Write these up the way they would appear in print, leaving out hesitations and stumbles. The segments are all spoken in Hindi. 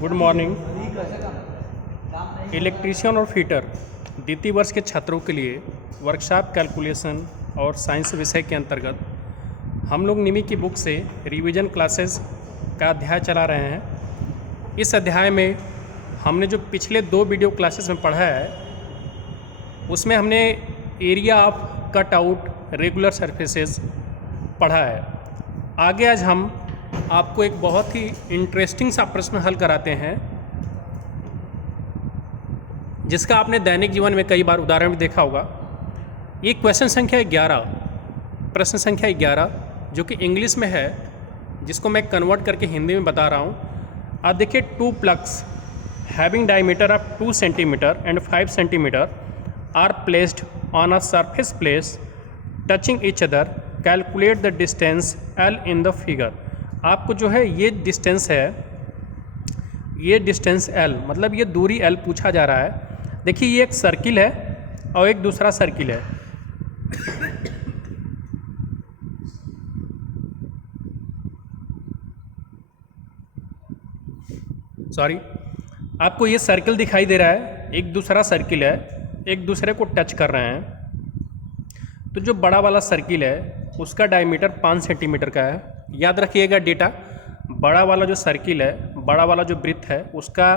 Good morning. इलेक्ट्रीशियन और फिटर द्वितीय वर्ष के छात्रों के लिए वर्कशॉप कैलकुलेशन और साइंस विषय के अंतर्गत हम लोग निमी की बुक से रिवीजन क्लासेस का अध्याय चला रहे हैं। इस अध्याय में हमने जो पिछले 2 वीडियो क्लासेस में पढ़ा है उसमें हमने area of cut out regular surfaces पढ़ा है। आगे आज हम आपको एक बहुत ही इंटरेस्टिंग सा प्रश्न हल कराते हैं जिसका आपने दैनिक जीवन में कई बार उदाहरण भी देखा होगा। ये क्वेश्चन संख्या 11, प्रश्न संख्या 11 जो कि इंग्लिश में है, जिसको मैं कन्वर्ट करके हिंदी में बता रहा हूँ। आप देखिए, 2 plugs having diameter of 2 centimetre and 5 centimetre are placed on a surface place touching each other, calculate the distance L in the figure. आपको जो है ये डिस्टेंस है, ये डिस्टेंस L मतलब ये दूरी L पूछा जा रहा है। देखिए, ये एक सर्किल है और एक दूसरा सर्किल है। सॉरी, आपको ये सर्किल दिखाई दे रहा है, एक दूसरा सर्किल है, एक दूसरे को टच कर रहे हैं। तो जो बड़ा वाला सर्किल है उसका डायमीटर 5 सेंटीमीटर का है। याद रखिएगा डेटा, बड़ा वाला जो सर्किल है, बड़ा वाला जो वृत्त है उसका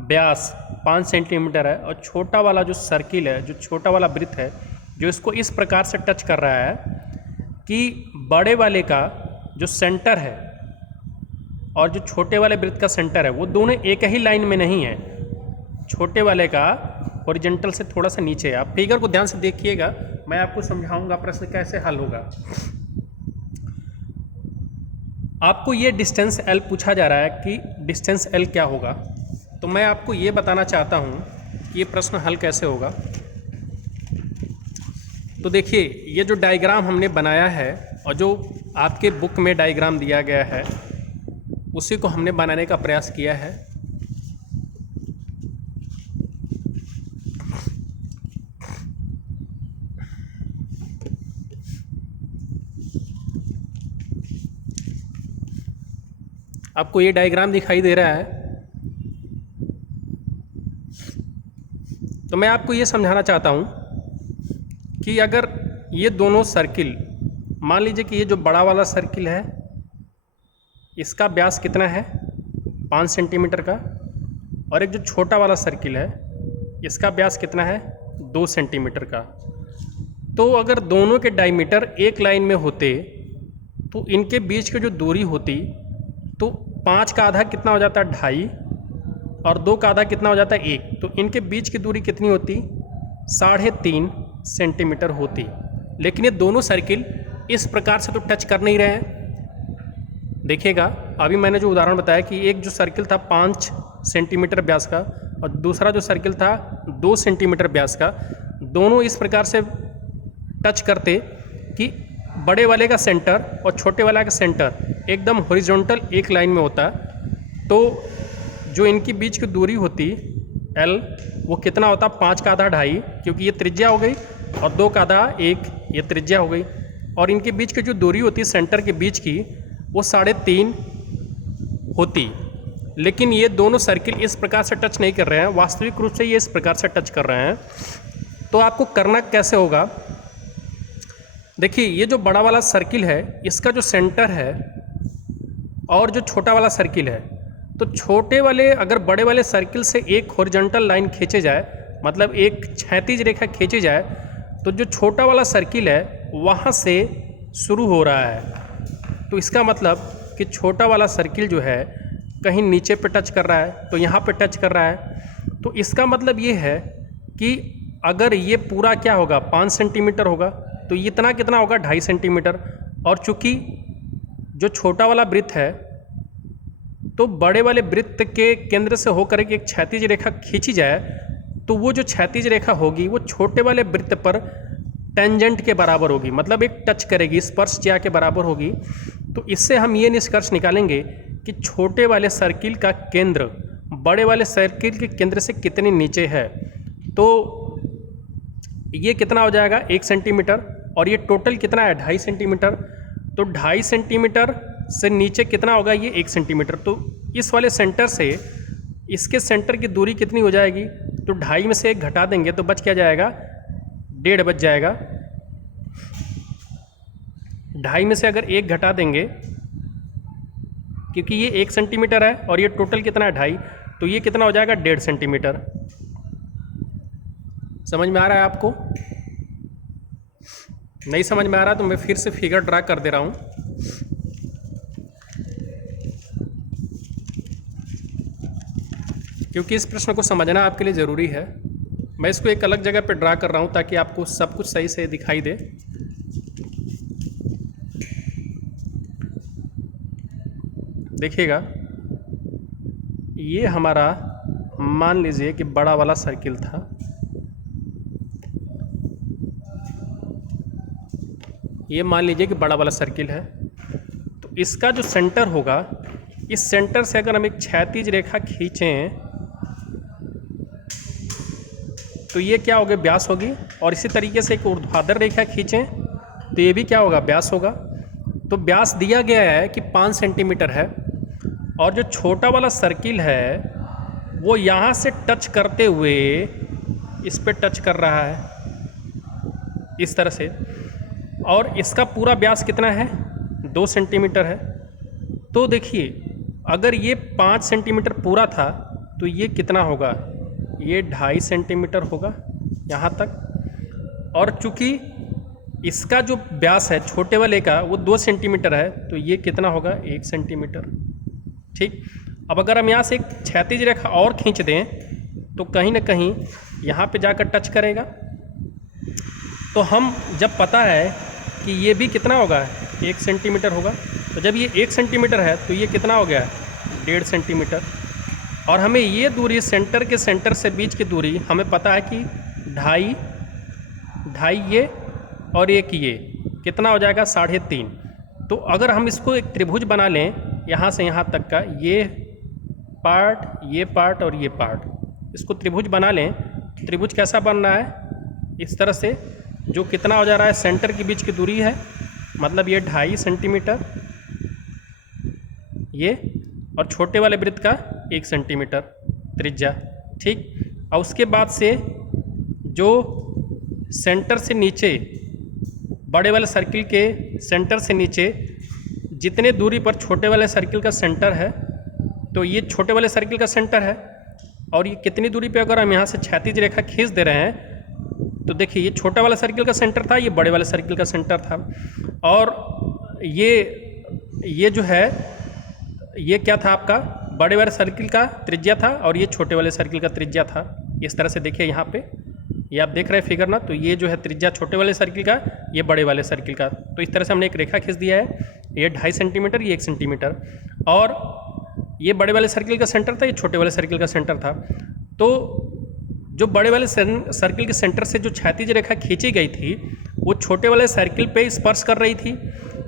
व्यास 5 सेंटीमीटर है, और छोटा वाला जो सर्किल है, जो छोटा वाला वृत्त है, जो इसको इस प्रकार से टच कर रहा है कि बड़े वाले का जो सेंटर है और जो छोटे वाले वृत्त का सेंटर है वो दोनों एक ही लाइन में नहीं है। छोटे वाले का हॉरिजॉन्टल से थोड़ा सा नीचे है। आप फिगर को ध्यान से देखिएगा, मैं आपको समझाऊंगा प्रश्न कैसे हल होगा। आपको ये डिस्टेंस L पूछा जा रहा है कि डिस्टेंस L क्या होगा। तो मैं आपको ये बताना चाहता हूँ कि ये प्रश्न हल कैसे होगा। तो देखिए, ये जो डायग्राम हमने बनाया है और जो आपके बुक में डायग्राम दिया गया है उसी को हमने बनाने का प्रयास किया है। आपको ये डायग्राम दिखाई दे रहा है। तो मैं आपको ये समझाना चाहता हूँ कि अगर ये दोनों सर्किल, मान लीजिए कि ये जो बड़ा वाला सर्किल है इसका व्यास कितना है 5 सेंटीमीटर का, और एक जो छोटा वाला सर्किल है इसका व्यास कितना है 2 सेंटीमीटर का। तो अगर दोनों के डायमीटर एक लाइन में होते तो इनके बीच की जो दूरी होती, तो 5 का आधा कितना हो जाता है 2.5, और 2 का आधा कितना हो जाता है 1। तो इनके बीच की दूरी कितनी होती 3.5 सेंटीमीटर होती। लेकिन ये दोनों सर्किल इस प्रकार से तो टच कर नहीं रहे हैं। देखिएगा, अभी मैंने जो उदाहरण बताया कि एक जो सर्किल था 5 सेंटीमीटर व्यास का और दूसरा जो सर्किल था 2 सेंटीमीटर व्यास का, दोनों इस प्रकार से टच करते कि बड़े वाले का सेंटर और छोटे वाले का सेंटर एकदम हॉरिजॉन्टल एक लाइन में होता। तो जो इनकी बीच की दूरी होती L वो कितना होता 5 का आधा 2.5, क्योंकि ये त्रिज्या हो गई, और 2 का आधा 1 ये त्रिज्या हो गई, और इनके बीच की जो दूरी होती सेंटर के बीच की वो 3.5 होती। लेकिन ये दोनों सर्किल इस प्रकार से टच नहीं कर रहे हैं, वास्तविक रूप से ये इस प्रकार से टच कर रहे हैं। तो आपको करना कैसे होगा, देखिए, ये जो बड़ा वाला सर्किल है इसका जो सेंटर है और जो छोटा वाला सर्किल है, तो छोटे वाले अगर बड़े वाले सर्किल से एक हॉरिजॉन्टल लाइन खींचे जाए, मतलब एक क्षैतिज रेखा खींची जाए, तो जो छोटा वाला सर्किल है वहाँ से शुरू हो रहा है। तो इसका मतलब कि छोटा वाला सर्किल जो है कहीं नीचे पे टच कर रहा है, तो यहाँ पे टच कर रहा है। तो इसका मतलब ये है कि अगर ये पूरा क्या होगा 5 सेंटीमीटर होगा, तो इतना कितना होगा 2.5 सेंटीमीटर। और चूंकि जो छोटा वाला वृत्त है तो बड़े वाले वृत्त के केंद्र से होकर एक क्षैतिज रेखा खींची जाए, तो वो जो क्षैतिज रेखा होगी वो छोटे वाले वृत्त पर टेंजेंट के बराबर होगी, मतलब एक टच करेगी, स्पर्शज्या के बराबर होगी। तो इससे हम ये निष्कर्ष निकालेंगे कि छोटे वाले सर्किल का केंद्र बड़े वाले सर्किल के केंद्र से कितने नीचे है। तो ये कितना हो जाएगा 1 सेंटीमीटर, और ये टोटल कितना है 2.5 सेंटीमीटर। तो 2.5 सेंटीमीटर से नीचे कितना होगा ये 1 सेंटीमीटर। तो इस वाले सेंटर से इसके सेंटर की दूरी कितनी हो जाएगी, तो 2.5 में से 1 घटा देंगे तो बच क्या जाएगा, 1.5 बच जाएगा। 2.5 में से अगर 1 घटा देंगे, क्योंकि ये 1 सेंटीमीटर है और ये टोटल कितना है 2.5, तो ये कितना हो जाएगा 1.5 सेंटीमीटर। समझ में आ रहा है आपको? नहीं समझ में आ रहा तो मैं फिर से फिगर ड्रा कर दे रहा हूँ। क्योंकि इस प्रश्न को समझना आपके लिए ज़रूरी है। मैं इसको एक अलग जगह पे ड्रा कर रहा हूँ ताकि आपको सब कुछ सही से दिखाई दे। देखिएगा, ये हमारा मान लीजिए कि बड़ा वाला सर्किल था, ये मान लीजिए कि बड़ा वाला सर्किल है। तो इसका जो सेंटर होगा, इस सेंटर से अगर हम एक क्षैतिज रेखा खींचें तो ये क्या होगा, व्यास होगी। और इसी तरीके से एक ऊर्ध्वाधर रेखा खींचें तो ये भी क्या होगा, व्यास होगा। तो व्यास दिया गया है कि 5 सेंटीमीटर है, और जो छोटा वाला सर्किल है वो यहाँ से टच करते हुए इस पे टच कर रहा है इस तरह से, और इसका पूरा व्यास कितना है, 2 सेंटीमीटर है। तो देखिए, अगर ये 5 सेंटीमीटर पूरा था तो ये कितना होगा, ये 2.5 सेंटीमीटर होगा यहाँ तक। और चूँकि इसका जो व्यास है छोटे वाले का वो 2 सेंटीमीटर है, तो ये कितना होगा, 1 सेंटीमीटर। ठीक। अब अगर हम यहाँ से एक क्षैतिज रेखा और खींच दें तो कहीं ना कहीं यहाँ पे जाकर टच करेगा। तो हम जब पता है कि ये भी कितना होगा, 1 सेंटीमीटर होगा, तो जब ये 1 सेंटीमीटर है तो ये कितना हो गया, 1.5 सेंटीमीटर। और हमें ये दूरी सेंटर के सेंटर से बीच की दूरी हमें पता है कि 2.5 ये और एक ये कितना हो जाएगा, 3.5। तो अगर हम इसको एक त्रिभुज बना लें यहाँ से यहाँ तक का, ये पार्ट और ये पार्ट, इसको त्रिभुज बना लें। त्रिभुज कैसा बन रहा है, इस तरह से, जो कितना हो जा रहा है, सेंटर के बीच की दूरी है, मतलब ये 2.5 सेंटीमीटर ये, और छोटे वाले वृत्त का 1 सेंटीमीटर त्रिज्या। ठीक। और उसके बाद से जो सेंटर से नीचे, बड़े वाले सर्किल के सेंटर से नीचे जितने दूरी पर छोटे वाले सर्किल का सेंटर है, तो ये छोटे वाले सर्किल का सेंटर है। और ये कितनी दूरी पे अगर हम यहाँ से क्षैतिज रेखा खींच दे रहे हैं तो देखिए, ये छोटा वाला सर्किल का सेंटर था, ये बड़े वाले सर्किल का सेंटर था। और ये जो है, ये क्या था आपका, बड़े वाले सर्किल का त्रिज्या था और ये छोटे वाले सर्किल का त्रिज्या था। इस तरह से देखिए यहाँ पे, ये आप देख रहे हैं फिगर ना, तो ये जो है त्रिज्या छोटे वाले सर्किल का, ये बड़े वाले सर्किल का। तो इस तरह से हमने एक रेखा खींच दिया है, ये 2.5 सेंटीमीटर, ये 1 सेंटीमीटर, और ये बड़े वाले सर्किल का सेंटर था, ये छोटे वाले सर्किल का सेंटर था। तो जो बड़े वाले सर्किल के सेंटर से जो क्षैतिज रेखा खींची गई थी वो छोटे वाले सर्किल पे स्पर्श कर रही थी।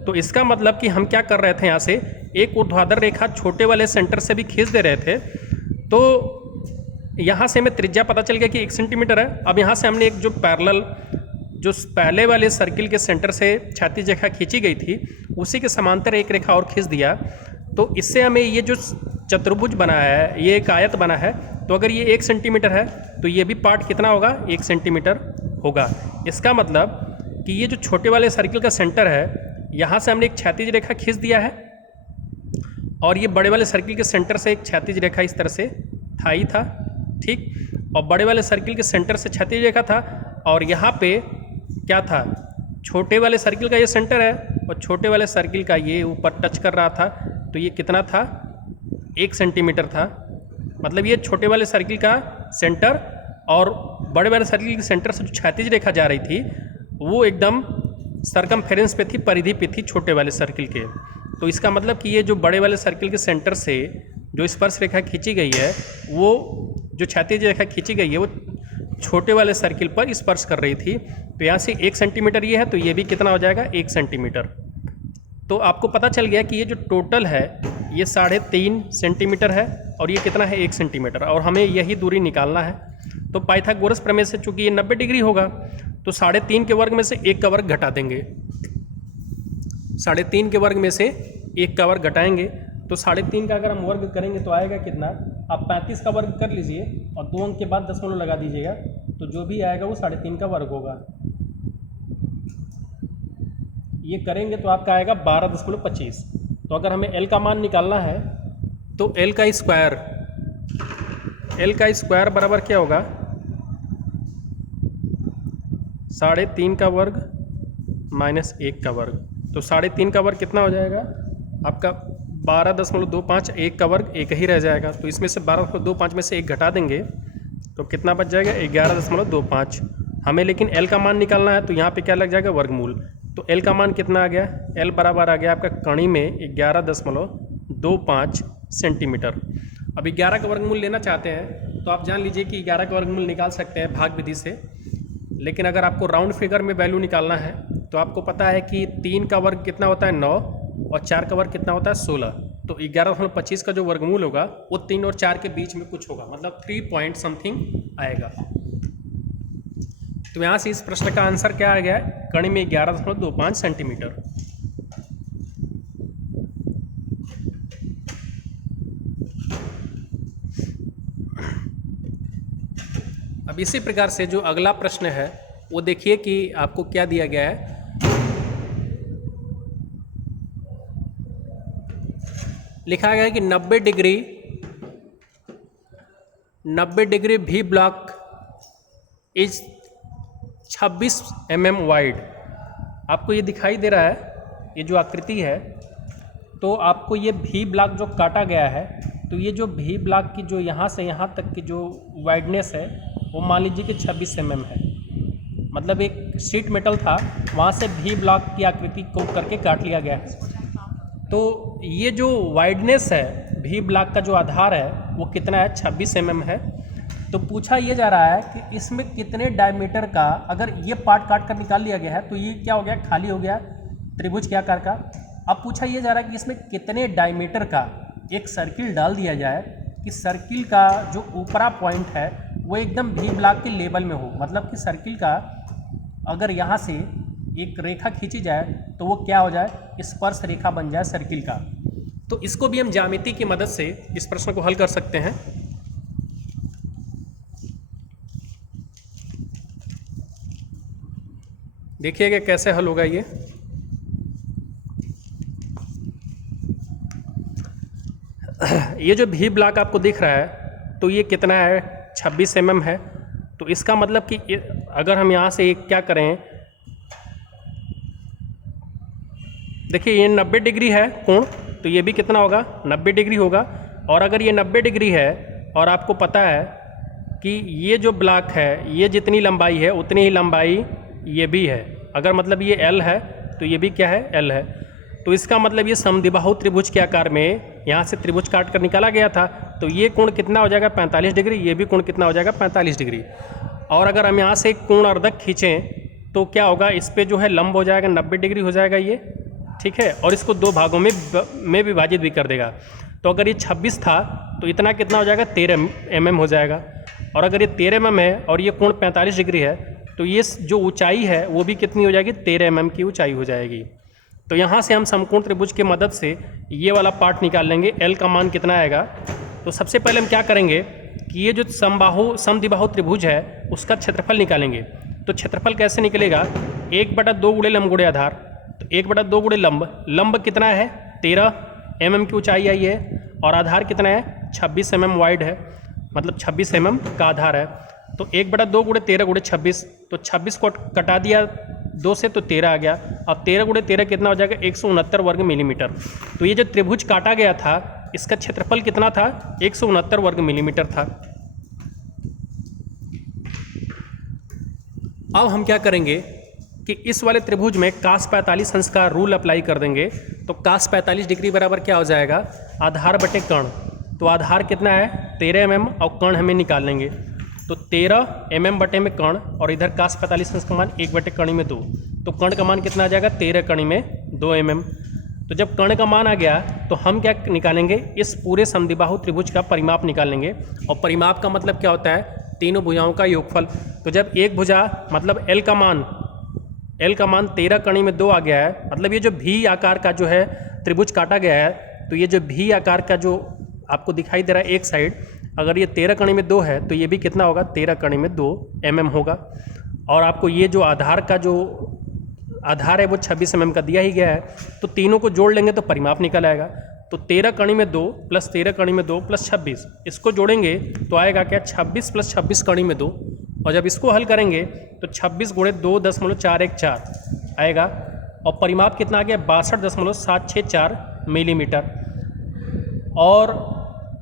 तो इसका मतलब कि हम क्या कर रहे थे, यहाँ से एक ऊर्ध्वाधर रेखा छोटे वाले सेंटर से भी खींच दे रहे थे। तो यहाँ से हमें त्रिज्या पता चल गया कि 1 सेंटीमीटर है। अब यहाँ से हमने एक जो पैरेलल, जो पहले वाले सर्किल के सेंटर से क्षैतिज रेखा खींची गई थी, उसी के समांतर एक रेखा और खींच दिया। तो इससे हमें ये जो चतुर्भुज बना है, ये एक आयत बना है। तो अगर ये 1 सेंटीमीटर है तो ये भी पार्ट कितना होगा, 1 सेंटीमीटर होगा। इसका मतलब कि ये जो छोटे वाले सर्किल का सेंटर है, यहाँ से हमने एक क्षैतिज रेखा खींच दिया है, और ये बड़े वाले सर्किल के सेंटर से एक क्षैतिज रेखा इस तरह से था ही था। ठीक। और बड़े वाले सर्किल के सेंटर से क्षैतिज रेखा था, और यहाँ पे क्या था, छोटे वाले सर्किल का ये सेंटर है और छोटे वाले सर्किल का ये ऊपर टच कर रहा था। तो ये कितना था, 1 सेंटीमीटर था। मतलब ये छोटे वाले सर्किल का सेंटर और बड़े वाले सर्किल के सेंटर से जो क्षैतिज रेखा जा रही थी वो एकदम सरकमफेरेंस पे थी, परिधि पे थी छोटे वाले सर्किल के। तो इसका मतलब कि ये जो बड़े वाले सर्किल के सेंटर से जो स्पर्श रेखा खींची गई है, वो जो क्षैतिज रेखा खींची गई है वो छोटे वाले सर्किल पर स्पर्श कर रही थी। तो यहाँ से 1 सेंटीमीटर ये है, तो ये भी कितना हो जाएगा, 1 सेंटीमीटर। तो आपको पता चल गया कि ये जो टोटल है ये 3.5 सेंटीमीटर है, और ये कितना है, 1 सेंटीमीटर, और हमें यही दूरी निकालना है। तो पाइथागोरस प्रमेय से चूंकि ये 90 डिग्री होगा, तो 3.5 के वर्ग में से 1 का वर्ग घटा देंगे। 3.5 के वर्ग में से 1 का वर्ग घटाएंगे तो 3.5 का अगर हम वर्ग करेंगे तो आएगा कितना, आप 35 का वर्ग कर लीजिए और 2 अंक के बाद दशमलव लगा दीजिएगा, तो जो भी आएगा वो 3.5 का वर्ग होगा। ये करेंगे तो आपका आएगा 12.25। तो अगर हमें L का मान निकालना है तो L का स्क्वायर बराबर क्या होगा, 3.5 का वर्ग माइनस 1 का वर्ग। तो 3.5 का वर्ग कितना हो जाएगा आपका 12.25, 1 का वर्ग 1 ही रह जाएगा। तो इसमें से 12.25 में से 1 घटा देंगे तो कितना बच जाएगा 11.25। हमें लेकिन L का मान निकालना है तो यहाँ पे क्या लग जाएगा, वर्गमूल। तो L का मान कितना आ गया, L बराबर आ गया आपका कणी में 11.25 सेंटीमीटर। अब 11 का वर्गमूल लेना चाहते हैं तो आप जान लीजिए कि 11 का वर्गमूल निकाल सकते हैं भाग विधि से, लेकिन अगर आपको राउंड फिगर में वैल्यू निकालना है तो आपको पता है कि 3 का वर्ग कितना होता है 9 और 4 का वर्ग कितना होता है 16। तो 11.25 का जो वर्गमूल होगा वो 3 और 4 के बीच में कुछ होगा, मतलब 3 पॉइंट समथिंग आएगा। तो यहाँ से इस प्रश्न का आंसर क्या आ गया है, कणी में 11.25 सेंटीमीटर। अब इसी प्रकार से जो अगला प्रश्न है वो देखिए कि आपको क्या दिया गया है। लिखा गया है कि 90 डिग्री भी ब्लॉक इज 26 mm वाइड। आपको ये दिखाई दे रहा है, ये जो आकृति है, तो आपको ये भी ब्लॉक जो काटा गया है, तो ये जो भी ब्लॉक की जो यहाँ से यहाँ तक की जो वाइडनेस है वो मान लीजिए कि 26 mm है। मतलब एक शीट मेटल था, वहाँ से भी ब्लॉक की आकृति को करके काट लिया गया है। तो ये जो वाइडनेस है भी ब्लॉक का जो आधार है वो कितना है, 26 mm है। तो पूछा ये जा रहा है कि इसमें कितने डायमीटर का, अगर ये पार्ट काट कर निकाल लिया गया है तो ये क्या हो गया, खाली हो गया त्रिभुज के आकार का। अब पूछा ये जा रहा है कि इसमें कितने डायमीटर का एक सर्किल डाल दिया जाए कि सर्किल का जो ऊपरा पॉइंट है वो एकदम भी ब्लॉक के लेवल में हो। मतलब कि सर्किल का अगर यहाँ से एक रेखा खींची जाए तो वो क्या हो जाए, स्पर्श रेखा बन जाए सर्किल का। तो इसको भी हम ज्यामिति की मदद से इस प्रश्न को हल कर सकते हैं। देखिएगा कैसे हल होगा ये। ये जो भी ब्लॉक आपको दिख रहा है तो ये कितना है, 26 mm है। तो इसका मतलब कि अगर हम यहाँ से क्या करें, देखिए ये 90 डिग्री है कोण, तो ये भी कितना होगा, 90 डिग्री होगा। और अगर ये 90 डिग्री है और आपको पता है कि ये जो ब्लॉक है ये जितनी लंबाई है उतनी ही लंबाई ये भी है, अगर मतलब ये L है तो ये भी क्या है, L है। तो इसका मतलब ये समद्विबाहु त्रिभुज के आकार में यहाँ से त्रिभुज काट कर निकाला गया था। तो ये कोण कितना हो जाएगा, 45 डिग्री, ये भी कोण कितना हो जाएगा, 45 डिग्री। और अगर हम यहाँ से एक कोण अर्धक खींचें तो क्या होगा, इस पर जो है लंब हो जाएगा, 90 डिग्री हो जाएगा ये, ठीक है। और इसको 2 भागों में विभाजित भी कर देगा। तो अगर ये 26 था तो इतना कितना हो जाएगा, 13 mm हो जाएगा। और अगर ये 13 mm है और ये कोण 45 डिग्री है तो ये जो ऊंचाई है वो भी कितनी हो जाएगी, 13 mm की ऊंचाई हो जाएगी। तो यहाँ से हम समकोण त्रिभुज की मदद से ये वाला पार्ट निकाल लेंगे, L का मान कितना आएगा। तो सबसे पहले हम क्या करेंगे कि ये जो समद्विबाहु त्रिभुज है उसका क्षेत्रफल निकालेंगे। तो क्षेत्रफल कैसे निकलेगा, 1/2 गुणे लंब गुणे आधार। तो 1/2 गुणे लंब कितना है, 13 mm की ऊंचाई आई है, और आधार कितना है, 26 mm वाइड है, मतलब 26 mm का आधार है। तो 1/2 गुणे 13 गुणे 26, तो 26 को कटा दिया 2 से तो 13 आ गया। अब 13 गुणे 13 कितना हो जाएगा, 169 वर्ग मिलीमीटर। तो ये जो त्रिभुज काटा गया था इसका क्षेत्रफल कितना था, 169 वर्ग मिलीमीटर था। अब हम क्या करेंगे कि इस वाले त्रिभुज में cos 45 अंश का रूल अप्लाई कर देंगे। तो cos 45 डिग्री बराबर क्या हो जाएगा, आधार बटे कर्ण। तो आधार कितना है, 13 mm, और कर्ण हमें निकाल लेंगे। तो 13 mm बटे में कर्ण, और इधर cos 45 अंश का मान 1 बटे कर्ण में 2। तो कर्ण का मान कितना आ जाएगा, 13 कर्ण में 2 mm। तो जब कर्ण का मान आ गया तो हम क्या निकालेंगे, इस पूरे समद्विबाहु त्रिभुज का परिमाप निकालेंगे। और परिमाप का मतलब क्या होता है, तीनों भुजाओं का योगफल। तो जब एक भुजा मतलब L का मान 13 कर्ण में 2 आ गया है, मतलब ये जो भी आकार का जो है त्रिभुज काटा गया है तो ये जो भी आकार का जो आपको दिखाई दे रहा है एक साइड, अगर ये 13 कणी में 2 है तो ये भी कितना होगा, 13 कणी में 2 mm होगा। और आपको ये जो आधार का जो आधार है वो 26 mm का दिया ही गया है, तो तीनों को जोड़ लेंगे तो परिमाप निकल आएगा। तो 13 कणी में 2 प्लस 13 कणी में 2 प्लस 26, इसको जोड़ेंगे तो आएगा क्या, 26 प्लस 26 कणी में 2। और जब इसको हल करेंगे तो 26 गुणे 2.414 आएगा। और परिमाप कितना आ गया, 62.764 मिलीमीटर। और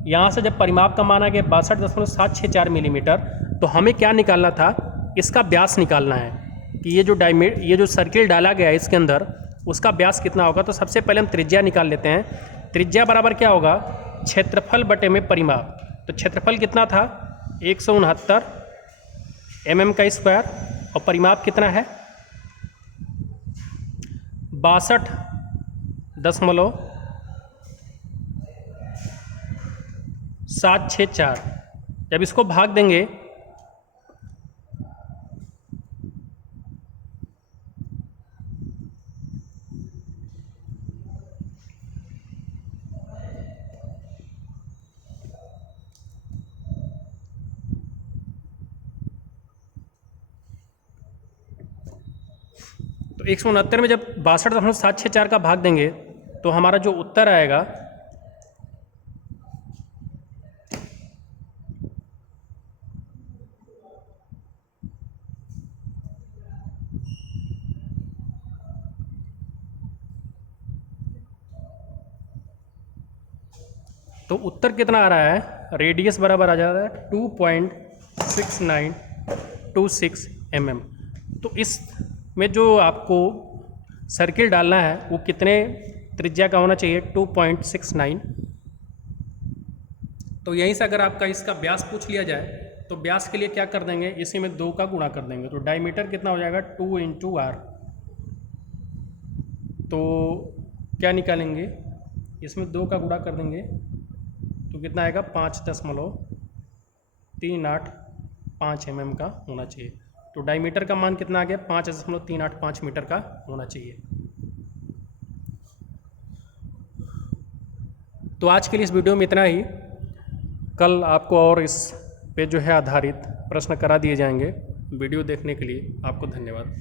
यहाँ से जब परिमाप का मान आ गया 62.764 मिलीमीटर, तो हमें क्या निकालना था, इसका व्यास निकालना है कि ये जो सर्किल डाला गया है इसके अंदर, उसका व्यास कितना होगा। तो सबसे पहले हम त्रिज्या निकाल लेते हैं। त्रिज्या बराबर क्या होगा, क्षेत्रफल बटे में परिमाप। तो क्षेत्रफल कितना था, 169 mm का स्क्वायर, और परिमाप कितना है 62.764। जब इसको भाग देंगे तो 169 में जब 62.764 का भाग देंगे तो हमारा जो उत्तर आएगा तो उत्तर कितना आ रहा है, रेडियस बराबर आ जा रहा है 2.6926 mm। तो इस में जो आपको सर्किल डालना है वो कितने त्रिज्या का होना चाहिए, 2.69। तो यहीं से अगर आपका इसका व्यास पूछ लिया जाए तो व्यास के लिए क्या कर देंगे, इसी में 2 का गुणा कर देंगे। तो डायमीटर कितना हो जाएगा, 2 × r। तो क्या निकालेंगे, इसमें 2 का गुणा कर देंगे तो कितना आएगा, 5.385 mm का होना चाहिए। तो डायमीटर का मान कितना आ गया, 5.385 मीटर का होना चाहिए। तो आज के लिए इस वीडियो में इतना ही। कल आपको और इस पे जो है आधारित प्रश्न करा दिए जाएंगे। वीडियो देखने के लिए आपको धन्यवाद।